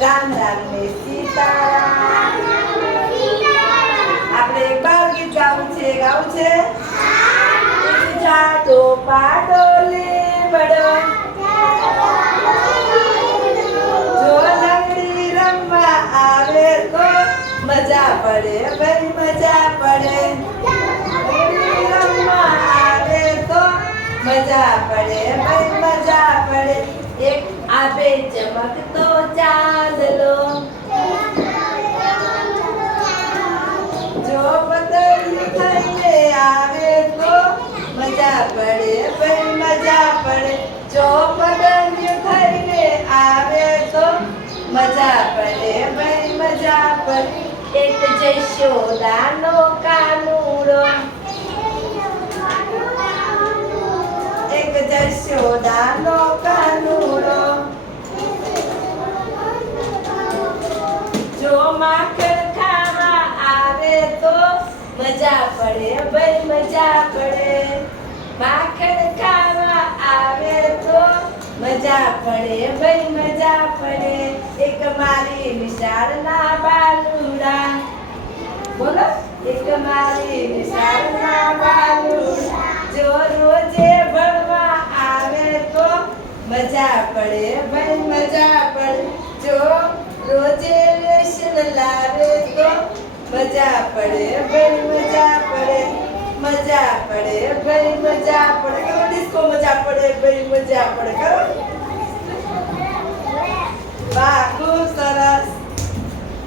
રામ રામ ને સીતારામ. આપણે એક બાળ ગીત ગાવું છે. જાડો પાડો લીમડો જો લંગડી રમવા આવે તો મજા પડે ભાઈ મજા પડે. લંગડી રમવા આવે તો મજા પડે ભાઈ મજા પડે. એક આબે ચમકતો ચાંદલો જો પતંગ થઈને આવે તો મજા પડે ભાઈ મજા પડે. જો પતંગ થઈને આવે તો મજા પડે ભાઈ મજા પડે. એક જશોદાનો કાનુડો એક જશોદાનો કાનુડો જો માખણ ખાવા આવે તો મજા પડે ભાઈ મજા પડે. માખણ ખાવા આવે તો મજા પડે ભાઈ મજા પડે. એક મારી વિશાળના બાલુડા બોલો. એક મારી વિશાળના બાલુડા જો રોજે ભણવા આવે તો મજા પડે ભાઈ મજા પડે. જો રોજે લેશન લાવે તો મજા પડે ભાઈ મજા પડે. મજા પડે ભાઈ મજા પડે. કરો ડિસ્કો મજા પડે ભાઈ મજા પડે. કરો વાહ ખૂબ સરસ.